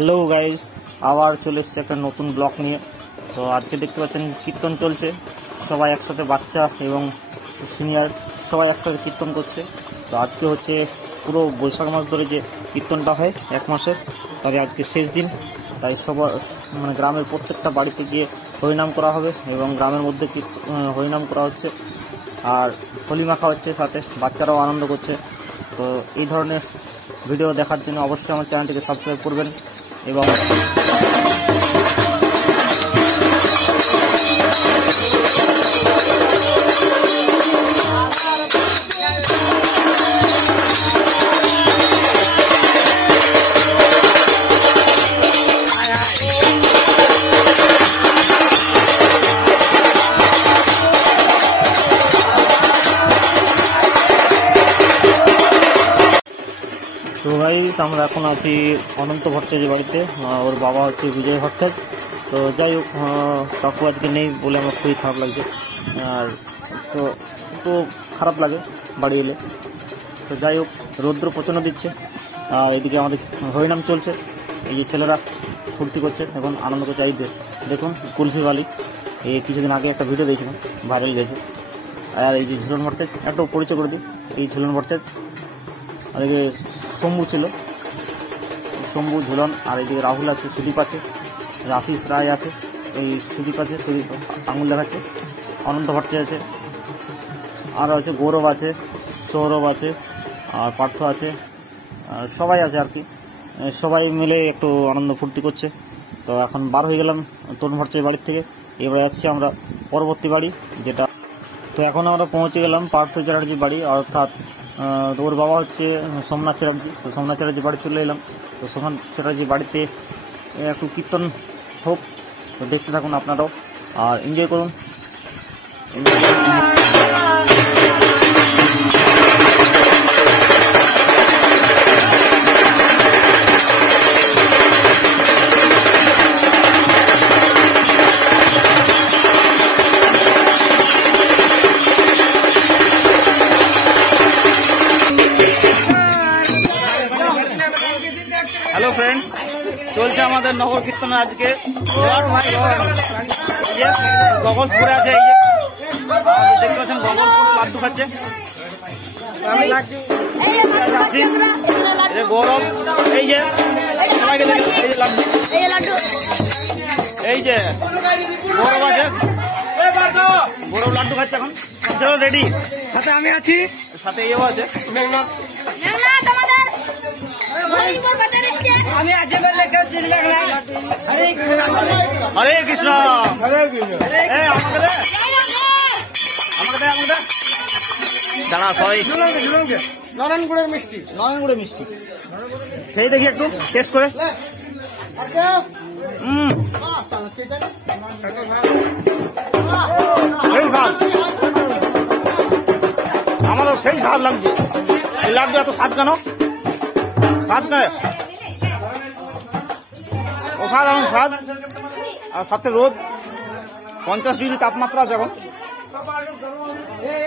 Hello guys, আবার চলে এসেছে একটা নতুন ব্লগ নিয়ে। তো আজকে দেখতে পাচ্ছেন কীর্তন চলছে, সবাই একসাথে, বাচ্চা এবং সিনিয়র সবাই একসাথে কীর্তন করছে। তো আজকে হচ্ছে পুরো বৈশাখ মাস ধরে যে কীর্তনটা হয় এক মাসের, তাই আজকে শেষ দিন। তাই সবার মানে গ্রামের প্রত্যেকটা বাড়িতে গিয়ে হরিনাম করা হবে এবং গ্রামের মধ্যে হরিনাম করা হচ্ছে, আর হোলি মাখা হচ্ছে, সাথে বাচ্চারাও আনন্দ করছে। তো এই ধরনের ভিডিও দেখার জন্য অবশ্যই আমার চ্যানেলটিকে সাবস্ক্রাইব করবেন এবং তো গাইস, আমরা এখন আছি অনন্ত ভট্টাচার্যের বাড়িতে। ওর বাবা হচ্ছে বিজয় ভট্টাচার্য। তো যাই হোক, কাকু আজকে নেই বলে আমার খুবই খারাপ লাগছে, আর তো একটু খারাপ লাগে বাড়ি এলে। তো যাই হোক, রৌদ্র প্রচণ্ড দিচ্ছে, আর এদিকে আমাদের হরিনাম চলছে। এই যে ছেলেরা ফুর্তি করছে, এখন আনন্দ করছে। এই দেখুন কুলফি বালি, এই কিছুদিন আগে একটা ভিডিও দিয়েছিলাম, ভাইরাল গেছে। আর এই যে ঝুলন ভট্টাচার্য, একটু পরিচয় করে দিই। এই ঝুলন ভট্টাচার্য, আর এদিকে শম্ভু ছিল, শম্ভু, ঝুলন, আর এদিকে রাহুল আছে, সুদীপ আছে, আশিস রায় আছে, এই সুদীপ আছে, সুদীপ আঙুল দেখাচ্ছে, অনন্ত ভট্টাচার্য আছে, আর আছে গৌরব আছে, সৌরভ আছে, আর পার্থ আছে, আর সবাই আছে আর কি। সবাই মিলে একটু আনন্দ ফুর্তি করছে। তো এখন বার হয়ে গেলাম তরুণ ভট্টাচার্যের বাড়ির থেকে, এবারে যাচ্ছি আমরা পরবর্তী বাড়ি যেটা। তো এখন আমরা পৌঁছে গেলাম পার্থ চ্যাটার্জির বাড়ি, অর্থাৎ ওর বাবা হচ্ছে সোমনাথ চ্যাটার্জি। তো সোমনাথ চ্যাটার্জির বাড়ি চলে এলাম। তো সোমনাথ চ্যাটার্জির বাড়িতে একটু কীর্তন হোক, তো দেখতে থাকুন আপনারাও আর এনজয় করুন। হ্যালো ফ্রেন্ড, চলছে আমাদের নগর কীর্তন আজকে। গগলস পরে আছে, এই যে দেখতে পাচ্ছেন গগলস পরে লাড্ডু খাচ্ছে। গৌরব, এই যে সবাইকে দেখে, এই যে লাড্ডু, এই যে গৌরব আছে, গৌরব লাড্ডু খাচ্ছে এখন। চলো রেডি, সাথে আমি আছি, সাথে এও আছে। আমি আজ হরে কৃষ্ণ, আমাকে দাঁড়া, সবাই নারায়ণগুড়ের মিষ্টি, নারায়ণগুড়ের মিষ্টি খেয়ে দেখি, একটু টেস্ট করে। আমারও সেই স্বাদ লাগছে। এই লাড্ডু এত স্বাদ কেন? স্বাদ কেন? অসাধারণ স্বাদ, আর সাথে রোদ, 50 ডিগ্রি তাপমাত্রা আছে এখন।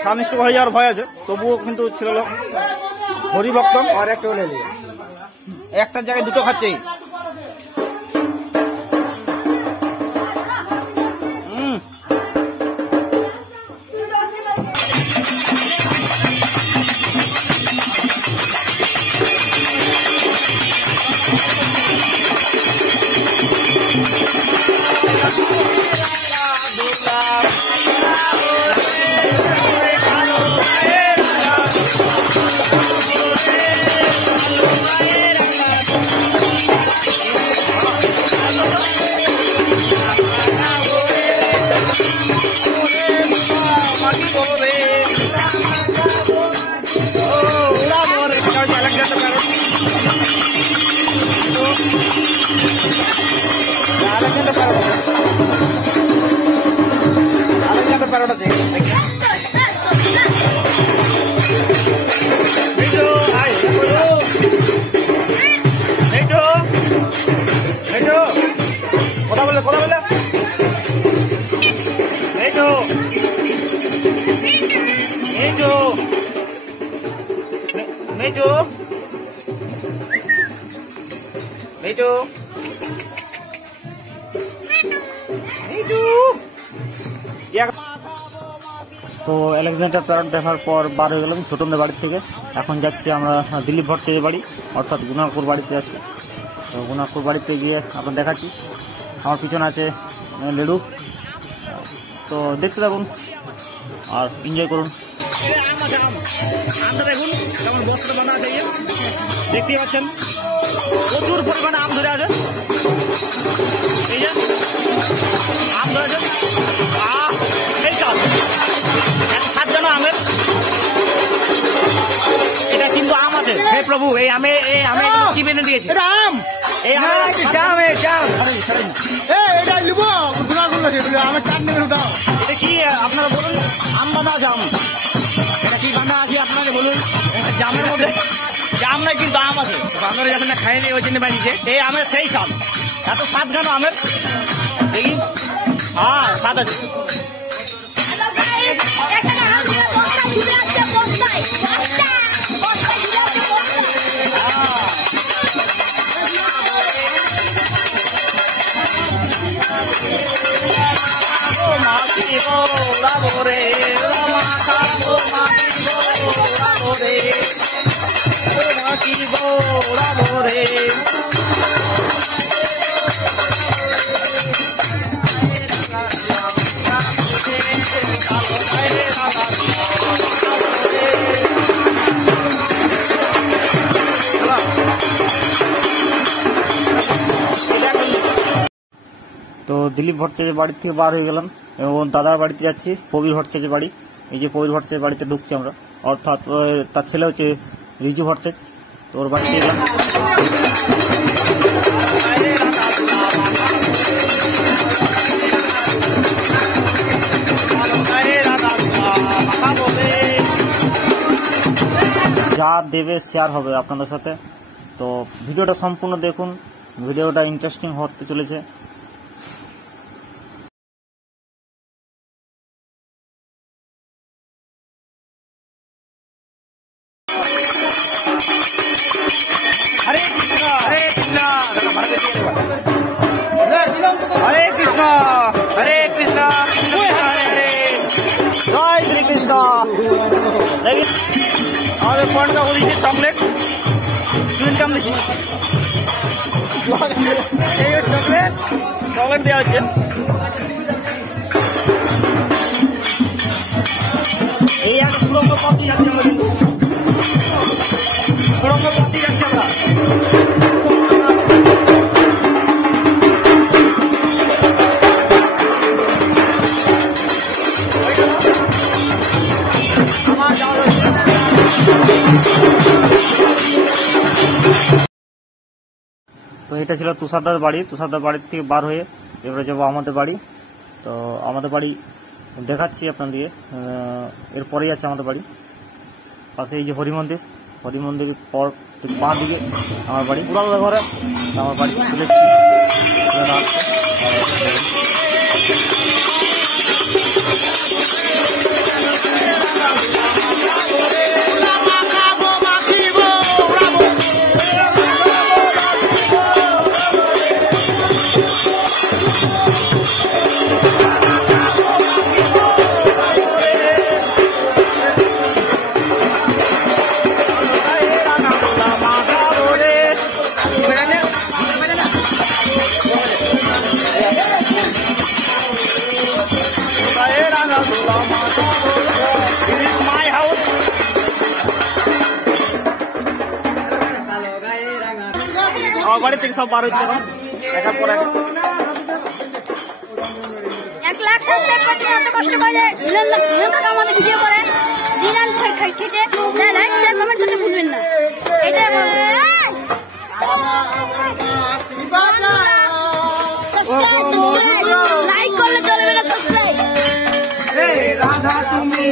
সানস্ট্রোক হয়ে যাওয়ার ভয় আছে, তবুও কিন্তু ছিল হরিভক্ত। আর একটা জায়গায় দুটো খাচ্ছেই। কথা বলে Mejo. তো আলেকজান্ডার প্যারেড দেখার পর বার হয়ে গেলাম ছোটনের বাড়ি থেকে। এখন যাচ্ছি আমরা দিলীপ ভট্টাচার্যের বাড়ি, অর্থাৎ গুনারপুর বাড়িতে যাচ্ছি। তো গুনারপুর বাড়িতে গিয়ে আপনার দেখাচ্ছি। আমার পিছনে আছে লেডু। তো দেখতে থাকুন আর এনজয় করুন। দেখুন কেমন বস্ত্র বাঁধা আছে, দেখতেই পাচ্ছেন প্রচুর পরিমাণে আম ধরে আছে। এই যে আম ধরেছে, এই সব 7 আমের, এটা কিন্তু আম আছে। হে প্রভু, এই আমে কি বেঁধে দিয়েছে? এটা আম, এই আম, এটা নিব আমার চাটনি দাও। এটা কি আপনারা বলুন? আম বাঁধা আছে, আম। এটা কি বাঁধা আছে আপনারা বলুন? জামের মধ্যে জাম নাই কিন্তু আম আছে। বাঁধরে যখন খাইনি ওই জন্য বানিয়েছে। এই আমের সেই স্বাদ, এত স্বাদ কেন আমের? দেখি, হ্যাঁ স্বাদ আছে। তো দিলীপ ভট্টাচার্যের বাড়ি থেকে বার হয়ে গেলাম এবং দাদার বাড়িতে যাচ্ছি, প্রবীর ভট্টাচার্যের বাড়ি। এই যে প্রবীর ভট্টাচার্যের বাড়িতে ঢুকছি আমরা, অর্থাৎ তার ছেলে হচ্ছে রিজু ভট্টাচার্য। তো ওর বাড়িতে গেলাম। যা দেবে শেয়ার হবে আপনাদের সাথে। তো ভিডিওটা সম্পূর্ণ দেখুন, ভিডিওটা ইন্টারেস্টিং হতে চলেছে। হরে কৃষ্ণ হরে কৃষ্ণ হরে কৃষ্ণ হরে কৃষ্ণ হরে হরে, জয় শ্রীকৃষ্ণ। আমাদের ফোনটা দিচ্ছে চকলেট, ইনকাম দিচ্ছি, চকলেট দেওয়া হচ্ছে। এই একটা সুরঙ্গ পথ দিয়ে যাচ্ছি আমরা, কিন্তু সুরঙ্গ পথ দিয়ে যাচ্ছি আমরা। তো এটা ছিল তুষারদার বাড়ি। তুষারদার বাড়ির থেকে বার হয়ে এবারে যাবো আমাদের বাড়ি। তো আমাদের বাড়ি দেখাচ্ছি আপনাদের, এরপরেই আছে আমাদের বাড়ি। পাশে এই যে হরি মন্দির, হরি মন্দিরের পর বাঁ দিকে আমার বাড়ি, পুরাতন ঘরে আমার বাড়ি চলে এসেছি। আমার বাড়ি থেকে সব বার হচ্ছে একার পর এক। 1 লাখ সাবস্ক্রাইব করতে এত কষ্ট করে আমাদের ভিডিও করে দিন আন খেতে লাইক শেয়ার কমেন্ট করতে ভুলবেন না। এটাই বলবো, সাবস্ক্রাইব লাইক করলে চলবে না, সাবস্ক্রাইব। রাধা তুমি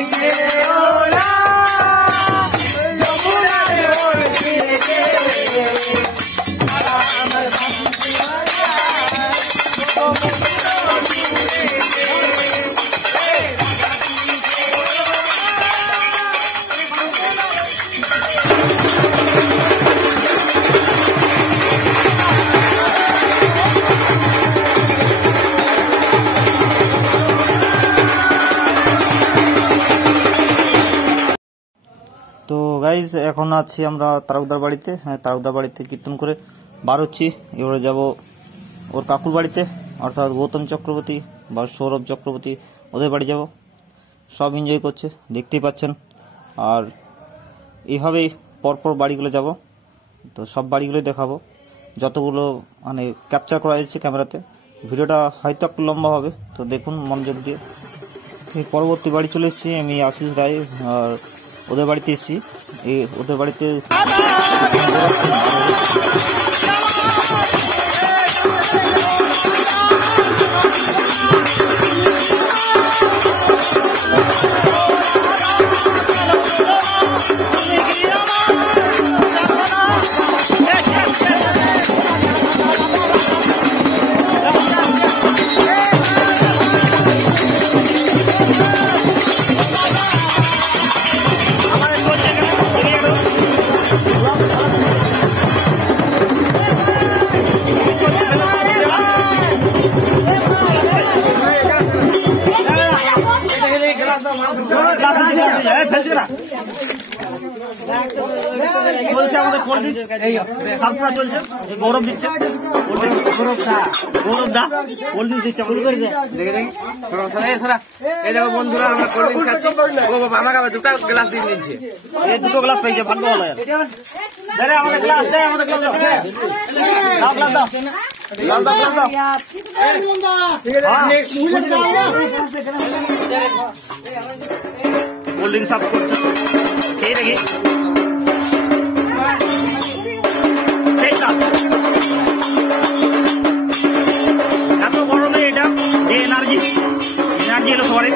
গাইজ এখন আছি আমরা তারকদার বাড়িতে। হ্যাঁ, তারকদার বাড়িতে কীর্তন করে বার হচ্ছি। এবারে যাব ওর কাকুর বাড়িতে, অর্থাৎ গৌতম চক্রবর্তী বা সৌরভ চক্রবর্তী, ওদের বাড়ি যাব। সব এনজয় করছে, দেখতেই পাচ্ছেন। আর এইভাবেই পরপর বাড়িগুলো যাব, তো সব বাড়িগুলোই দেখাবো, যতগুলো মানে ক্যাপচার করা যাচ্ছে ক্যামেরাতে। ভিডিওটা হয়তো একটু লম্বা হবে, তো দেখুন মনোযোগ দিয়ে। এই পরবর্তী বাড়ি চলে এসেছি আমি, আশিস রায়, আর ওদের বাড়িতে এসেছি। ওদের বাড়িতে গৌরব দিচ্ছে, গৌরব দা কোল্ড ড্রিঙ্কস দিচ্ছে। এই দেখো বন্ধুরা, আমরা কোল্ড ড্রিঙ্কস খাচ্ছি। ও বাবা, আমার কাছে দুটো গ্লাস দিয়ে নিচ্ছে। এই দুটো গ্লাস পাইছে, ভাগ্য ভালো। আমাদের গ্লাস দে, আমাদের গ্লাস দাও, গ্লাস দাও, গ্লাস দাও, গ্লাস দাও। কোল্ড ড্রিঙ্কস সার্ভ করছে, খেয়ে দেখি। সেই সাপ এত গরমে এটা যে এনার্জি এলো সবারই।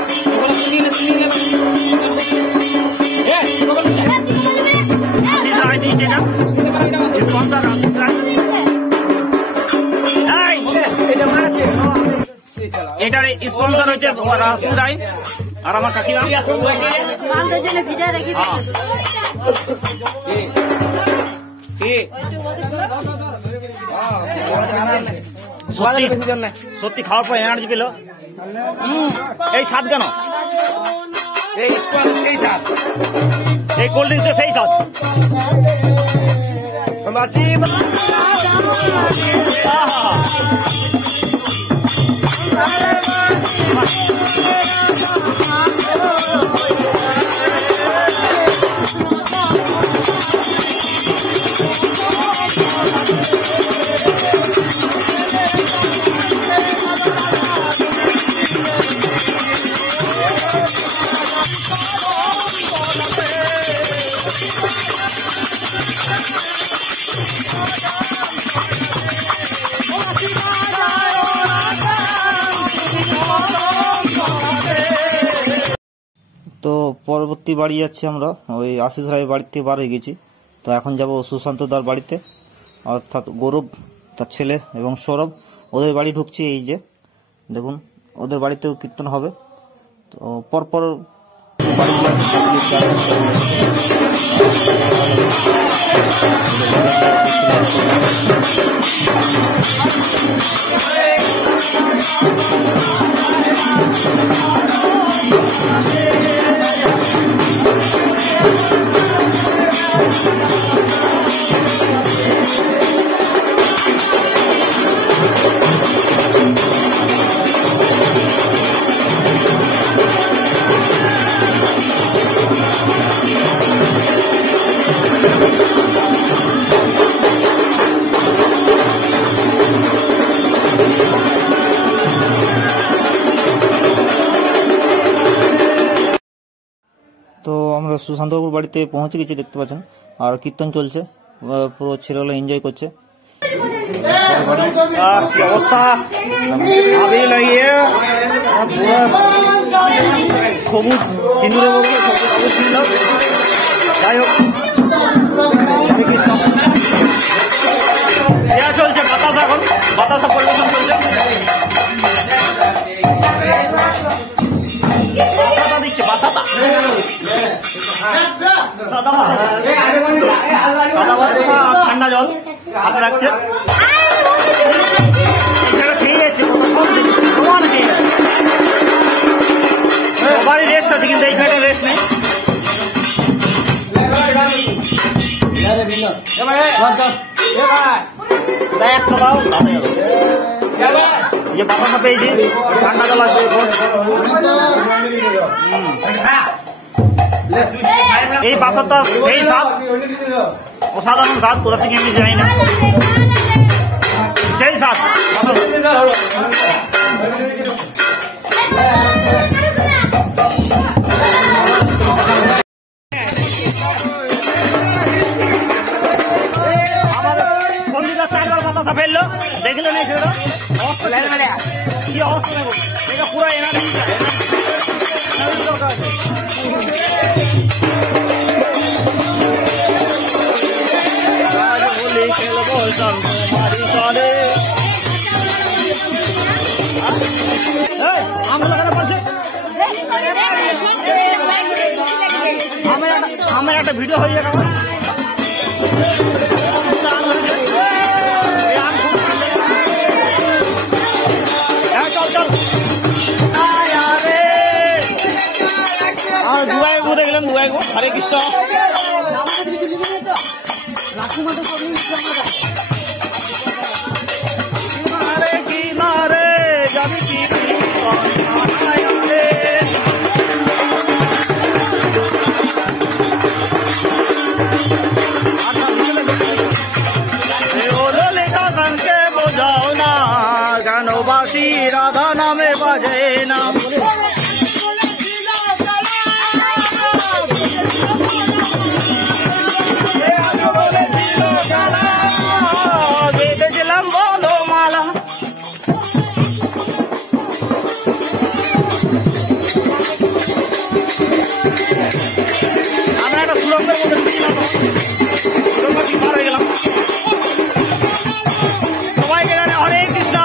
আশিস রায় দিয়েছে এটা, স্পন্সর আশিস রায়। এটার স্পন্সর হচ্ছে আশিস রায় আর আমার কাকিমা। সত্যি খাওয়ার পর এনার্জি পেল। এই স্বাদ কেন? এই কোল্ড ড্রিঙ্কসের সেই স্বাদ। তো পরবর্তী বাড়ি যাচ্ছি আমরা, ওই আশিস রায়ের বাড়িতে বার হয়ে গেছি। তো এখন যাব সুশান্ত দার বাড়িতে, অর্থাৎ গৌরব তার ছেলে এবং সৌরভ, ওদের বাড়ি ঢুকছি। এই যে দেখুন, ওদের বাড়িতেও কীর্তন হবে। তো পরপর আমরা সুশান্তবাবুর বাড়িতে পৌঁছে গেছি, দেখতে পাচ্ছেন। আর কীর্তন চলছে, পুরো ছেলেগুলো এনজয় করছে। অবস্থা সবুজ সিঁদুরে যাই হোক, হরে কৃষ্ণ। চলছে বাতাসা, এখন বাতাসা পরিবেশন চলছে। দিচ্ছে বাতাসা, ঠান্ডা জল হাতে রাখছে। খেয়ে যাচ্ছে, সবারই রেস্ট আছে, কিন্তু এইখানে রেস্ট নেই। একটা দাও ये बातासा পেয়েছি ঠান্ডা তো লাগবে এই বাতাসটা সেই স্বাদ অসাধারণ স্বাদ কোথা থেকে আমি জানি না সেই স্বাদ আমাদের বন্ধুরা চারবার বাতাসা ফেললো দেখলে না সেটা কি অবস্থা এটা পুরো এনার্জি দরকার আছে খেলবো তোমারি চলে আমগুলো কেন করছে আমার একটা ভিডিও হয়ে যাবে দুয়াই গো দেখলেন দুয়াই গো হরে কৃষ্ণ নারে কি নারে যাবি কি লেখা গানকে বোঝাও না গানবাসী রাধা নামে বাজে না আমরা একটা সুরঙ্গের মধ্যে পার হয়ে গেলাম সবাইকে জানে হরে কৃষ্ণ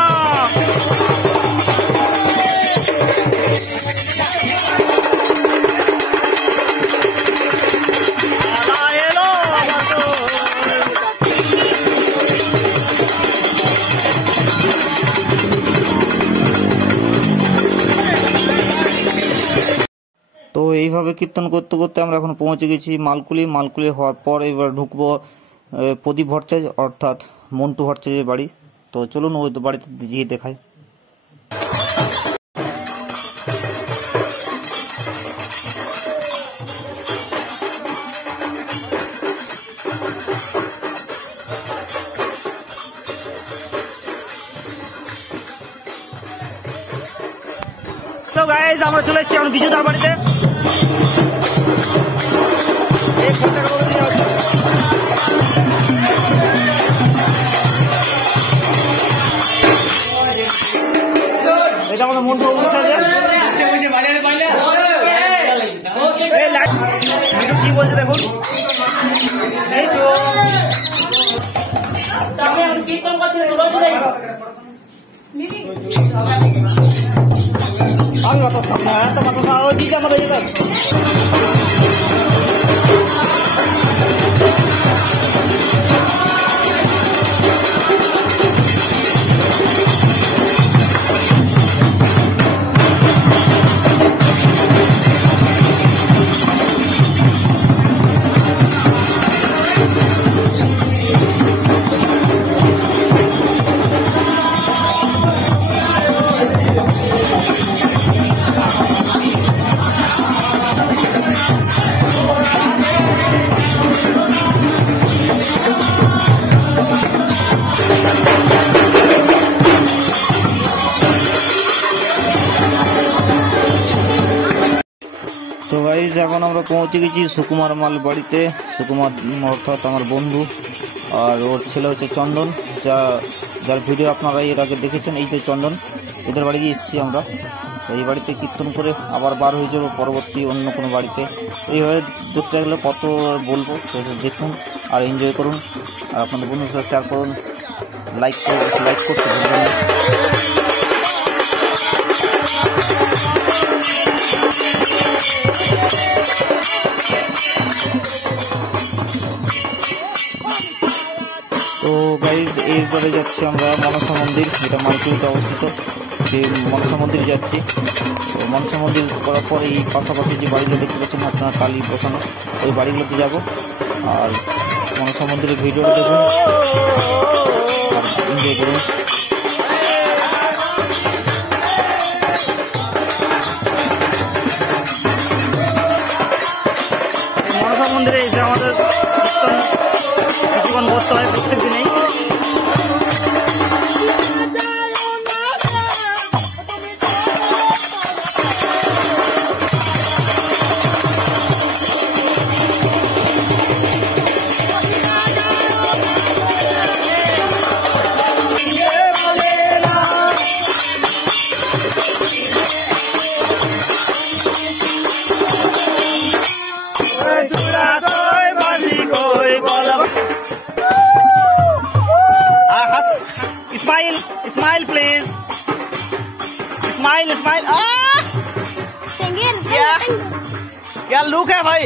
তো এইভাবে কীর্তন করতে করতে আমরা এখন পৌঁছে গেছি মালকুলি হওয়ার পর এবার ঢুকবো প্রদীপ ভট্টাচার্য অর্থাৎ মন্টু ভট্টাচার্যের বাড়ি। তো চলুন ওই বাড়িতে গিয়ে দেখাই। তো গাইস আমরা চলে এসেছি এখন বিজুদার বাড়িতে। এটা আমাদের মন্টু কি বলছে দেখুন। এই তো কীর্তন করছি আমি বাতাস এত বাতাস ওই দিকে আমাদের তো গাইজ এখন আমরা পৌঁছে গেছি সুকুমার মাল বাড়িতে। সুকুমার অর্থাৎ আমার বন্ধু, আর ওর ছেলে হচ্ছে চন্দন, যার ভিডিও আপনারা এর আগে দেখেছেন। এই যে চন্দন, এদের বাড়ি গিয়ে এসেছি আমরা। এই বাড়িতে কীর্তন করে আবার বার হয়ে যাবো পরবর্তী অন্য কোনো বাড়িতে। এইভাবে দেখতে গেলে কত বলবো, দেখুন আর এনজয় করুন, আর আপনাদের বন্ধুর সাথে শেয়ার করুন, লাইক করতে ভুলবেন না। তো গাইজ এরপরে যাচ্ছি আমরা মনসা মন্দির, যেটা মালকুড়িতে অবস্থিত। সেই মনসা মন্দির যাচ্ছি। তো মনসা মন্দির করার পরে এই পাশাপাশি যে বাড়িগুলো দেখতে পাচ্ছেন আপনারা কালী বসানো, ওই বাড়িগুলোতে যাব। আর মনসা সমুদ্রের ভিডিওটা দেখুন, এনজয় করুন। মনসা মন্দিরে এসে আমাদের কিছুক্ষণ বসতে হয় প্রত্যেক দিনেই। Smile please. Smile. क्या लुक है भाई,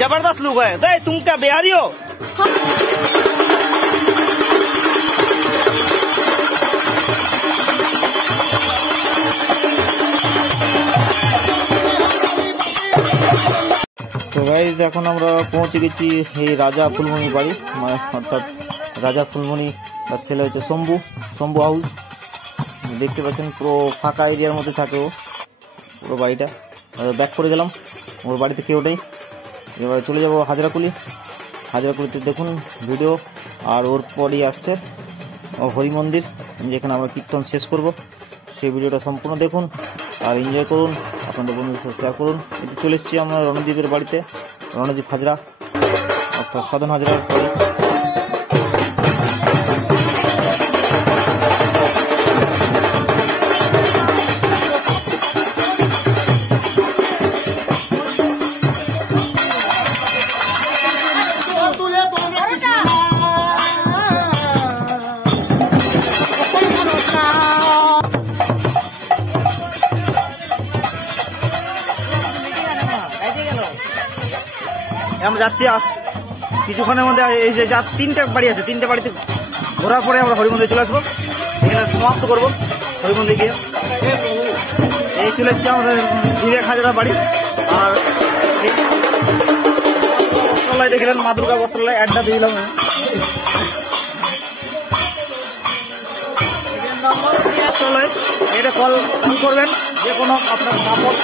जबरदस्त लुक है। दे तुम क्या बिहारी हो? তো গাইজ এখন আমরা পৌঁছে গেছি এই রাজা ফুলমণি বাড়ি, অর্থাৎ রাজা ফুলমণি তার ছেলে হচ্ছে শম্ভু হাউস। দেখতে পাচ্ছেন পুরো ফাঁকা এরিয়ার মধ্যে থাকে ও, পুরো বাড়িটা। ব্যাক করে গেলাম, ওর বাড়িতে কেউ নেই। এবার চলে যাবো হাজরাকুলিতে দেখুন ভিডিও। আর ওর পরই আসছে হরি মন্দির, যেখানে আমরা কীর্তন শেষ করব। সেই ভিডিওটা সম্পূর্ণ দেখুন আর এনজয় করুন, আপনাদের বন্ধুদের সাথে শেয়ার করুন। এতে চলে এসেছি আমরা রণদ্বীপের বাড়িতে, রণদ্বীপ হাজরা অর্থাৎ সাধন হাজরার বাড়ি। আমরা যাচ্ছি কিছুক্ষণের মধ্যে। এই যে যা 3টে বাড়ি আছে, 3টে বাড়িতে ঘোরার পরে আমরা হরি মন্দিরে চলে আসবো। এখানে সমাপ্ত করবো হরি মন্দির গিয়ে। এই চলে এসছি আমাদের বিবেক হাজরা বাড়ি। আর বস্ত্রালয় দেখলেন, মা দুর্গা বস্ত্রালয় অ্যাডটা দিলাম। বস্ত্রালয় এটা কল করবেন, যে কোনো আপনার কাপড়।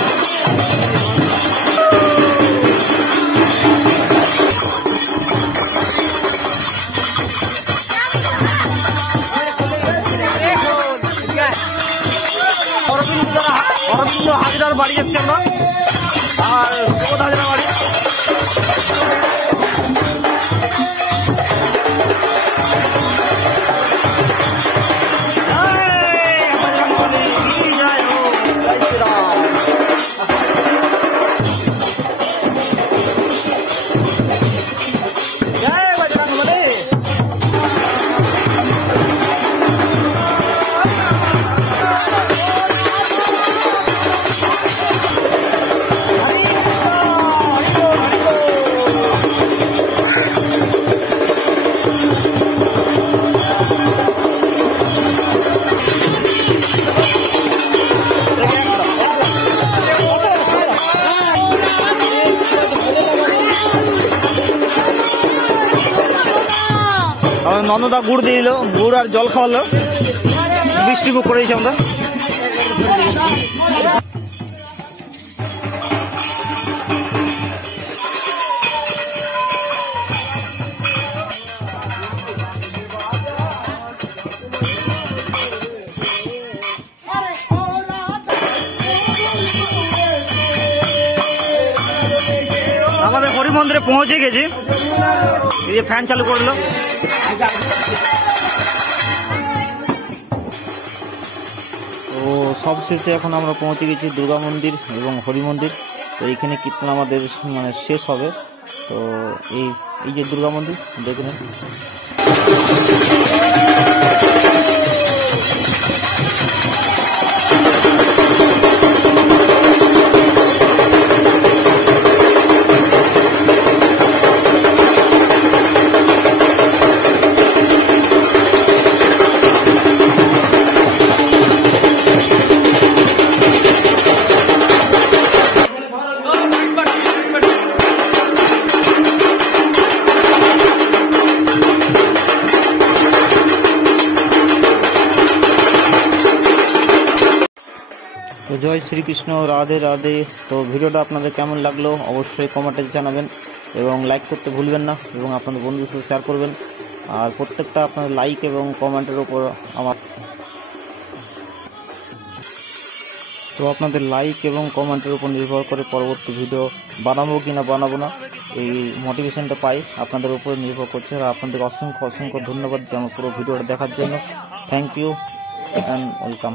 অরবিন্দ হাজরার বাড়ি যাচ্ছি আমরা, আর সুবোধ হাজরার বাড়ি। নন্দদা গুড় দিয়ে দিল, গুড় আর জল খাওয়ালো, বৃষ্টি বুক করেছি আমরা। আমাদের হরি মন্দিরে পৌঁছে গেছি, এই যে ফ্যান চালু করলো। তো সবশেষে এখন আমরা পৌঁছে গেছি দুর্গা মন্দির এবং হরি মন্দির। তো এইখানে কীর্তন আমাদের শেষ হবে। তো এই যে দুর্গা মন্দির দেখুন। তো জয় শ্রীকৃষ্ণ, রাধে রাধে। তো ভিডিওটা আপনাদের কেমন লাগলো অবশ্যই কমেন্টে জানাবেন এবং লাইক করতে ভুলবেন না এবং আপনাদের বন্ধুদের সাথে শেয়ার করবেন। আর প্রত্যেকটা আপনার লাইক এবং কমেন্টের উপর আপনাদের লাইক এবং কমেন্টের উপর নির্ভর করে পরবর্তী ভিডিও বানাবো কি না বানাবো না, এই মোটিভেশনটা পাই আপনাদের উপর নির্ভর করছে। আর আপনাদের অসংখ্য অসংখ্য ধন্যবাদ যে আমার পুরো ভিডিওটা দেখার জন্য। Thank you and welcome.